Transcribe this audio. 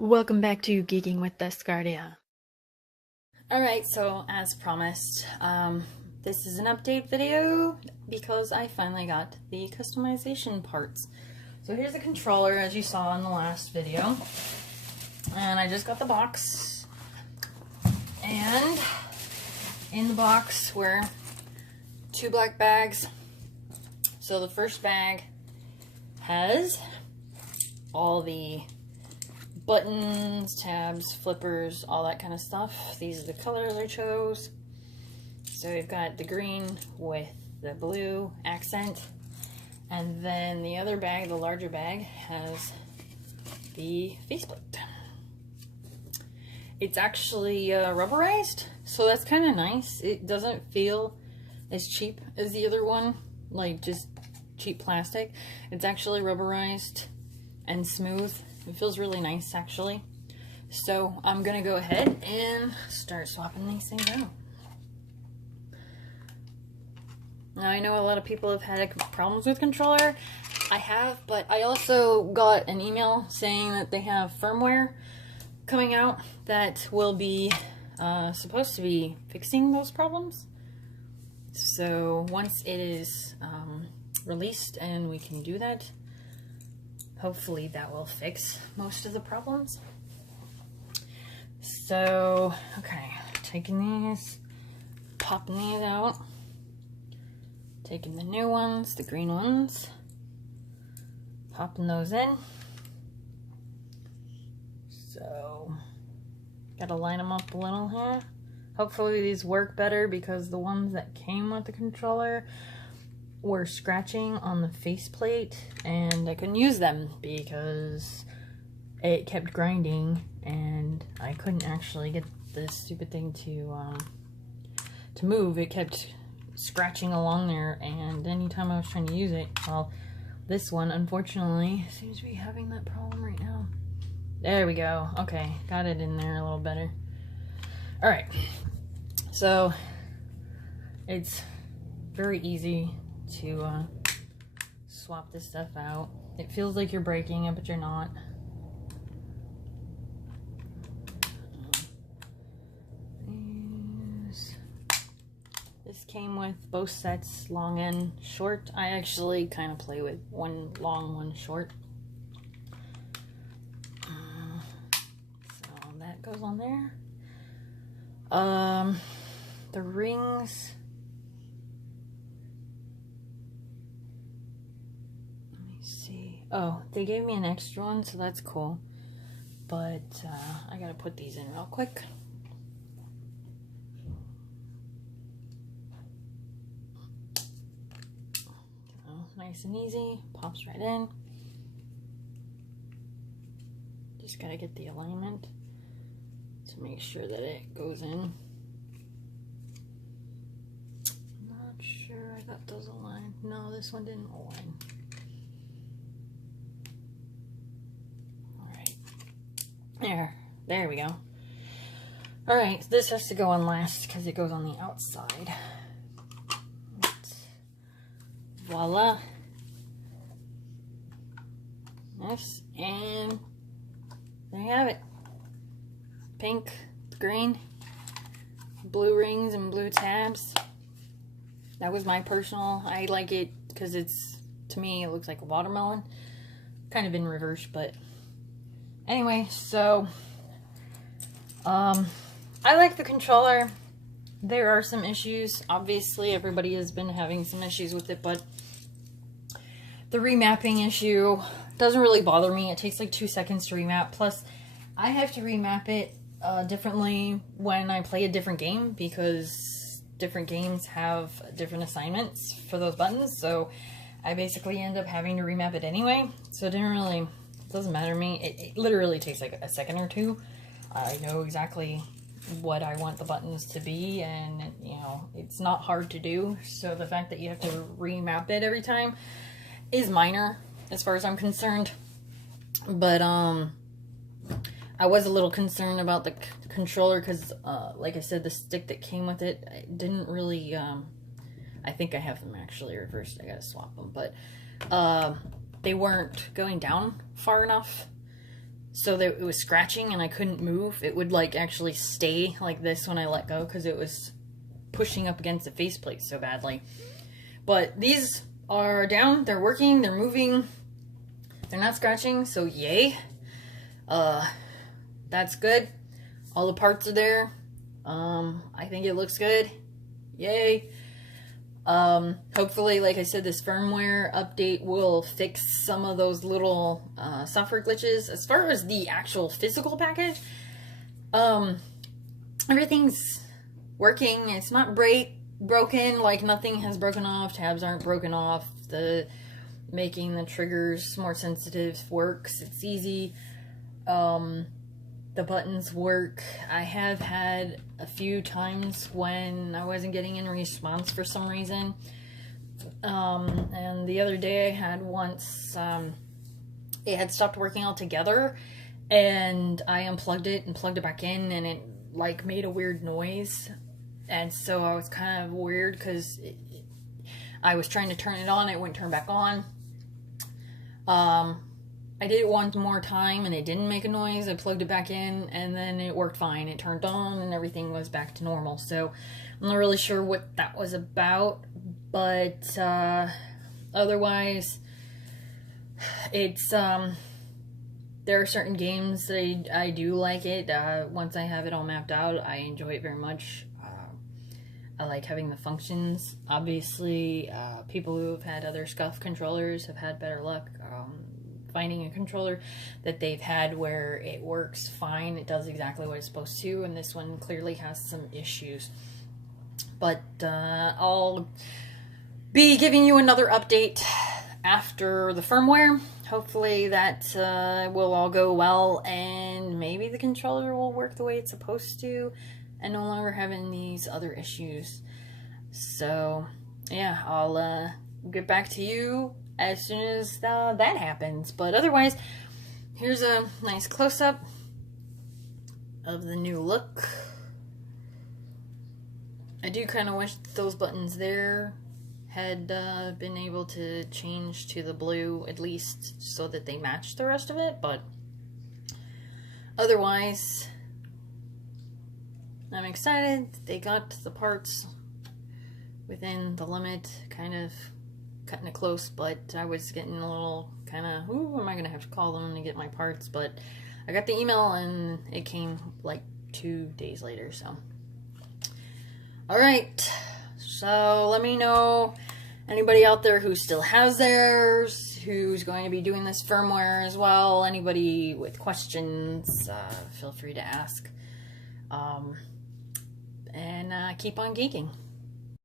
Welcome back to Geeking with Descardia. Alright, so as promised, this is an update video because I finally got the customization parts. So here's the controller as you saw in the last video. And I just got the box. And in the box were two black bags. So the first bag has all the buttons, tabs, flippers, all that kind of stuff. These are the colors I chose. So we've got the green with the blue accent. And then the other bag, the larger bag, has the faceplate. It's actually rubberized, so that's kind of nice. It doesn't feel as cheap as the other one, like just cheap plastic. It's actually rubberized and smooth. It feels really nice, actually. So I'm gonna go ahead and start swapping these things out. Now I know a lot of people have had problems with controller. I have, but I also got an email saying that they have firmware coming out that will be supposed to be fixing those problems. So once it is released and we can do that, hopefully that will fix most of the problems. So, okay, taking these, popping these out, taking the new ones, the green ones, popping those in. So, gotta line them up a little here. Hopefully these work better because the ones that came with the controller were scratching on the faceplate and I couldn't use them because it kept grinding and I couldn't actually get this stupid thing to move. It kept scratching along there, and anytime I was trying to use it, well, this one unfortunately seems to be having that problem right now. There we go. Okay, got it in there a little better. Alright, so it's very easy to swap this stuff out. It feels like you're breaking it, but you're not. This came with both sets, long and short. I actually kind of play with one long, one short. So that goes on there. The rings. Oh, they gave me an extra one, so that's cool. But I gotta put these in real quick. Oh, nice and easy, pops right in. Just gotta get the alignment to make sure that it goes in. Not sure, I got those aligned. No, this one didn't align. There we go. Alright, this has to go on last because it goes on the outside. Voila. Yes, and there you have it. Pink, green, blue rings and blue tabs. That was my personal. I like it because it's, to me, it looks like a watermelon. Kind of in reverse, but anyway, so I like the controller. There are some issues. Obviously, everybody has been having some issues with it, but the remapping issue doesn't really bother me. It takes like 2 seconds to remap. Plus, I have to remap it differently when I play a different game because different games have different assignments for those buttons. So I basically end up having to remap it anyway. So it doesn't matter to me. It literally takes like a second or two. I know exactly what I want the buttons to be, and you know, it's not hard to do. So the fact that you have to remap it every time is minor as far as I'm concerned. But I was a little concerned about the controller because like I said, the stick that came with it didn't really I think I have them actually reversed. I gotta swap them, but they weren't going down far enough. So so that it was scratching and I couldn't move. It would like actually stay like this when I let go because it was pushing up against the faceplate so badly. But these are down, they're working, they're moving, they're not scratching, so yay. That's good. All the parts are there. I think it looks good. Yay. Hopefully, like I said, this firmware update will fix some of those little software glitches. As far as the actual physical package, everything's working. It's not broken, like nothing has broken off, tabs aren't broken off, the making the triggers more sensitive works, it's easy. The buttons work. I have had a few times when I wasn't getting any response for some reason. And the other day I had once, it had stopped working altogether, and I unplugged it and plugged it back in, and it like made a weird noise. And so I was kind of weird because I was trying to turn it on, it wouldn't turn back on. I did it one more time and it didn't make a noise. I plugged it back in and then it worked fine. It turned on and everything was back to normal. So I'm not really sure what that was about, but otherwise it's there are certain games that I do like it. Once I have it all mapped out, I enjoy it very much. I like having the functions. Obviously, people who have had other Scuf controllers have had better luck finding a controller that they've had where it works fine, it does exactly what it's supposed to, and this one clearly has some issues. But I'll be giving you another update after the firmware. Hopefully that will all go well, and maybe the controller will work the way it's supposed to and no longer having these other issues. So yeah, I'll get back to you as soon as that happens. But otherwise, here's a nice close-up of the new look. I do kind of wish those buttons there had been able to change to the blue, at least so that they match the rest of it, but otherwise I'm excited. They got the parts within the limit, kind of cutting it close, but I was getting a little kind of, ooh, am I gonna have to call them to get my parts? But I got the email and it came like 2 days later. So alright, so let me know, anybody out there who still has theirs, who's going to be doing this firmware as well, anybody with questions, feel free to ask, and keep on geeking.